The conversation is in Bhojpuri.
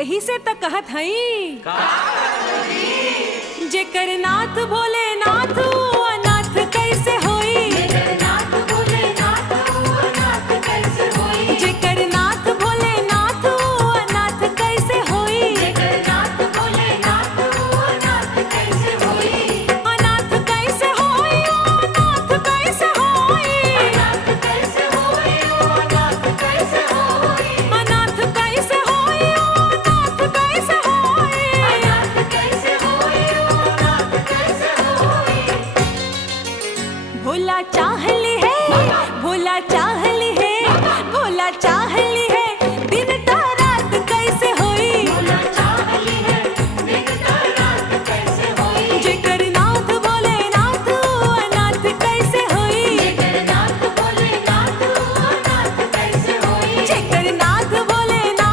एही से त कहत हई जेकर नाथ भोले नाथ अनाथ कैसे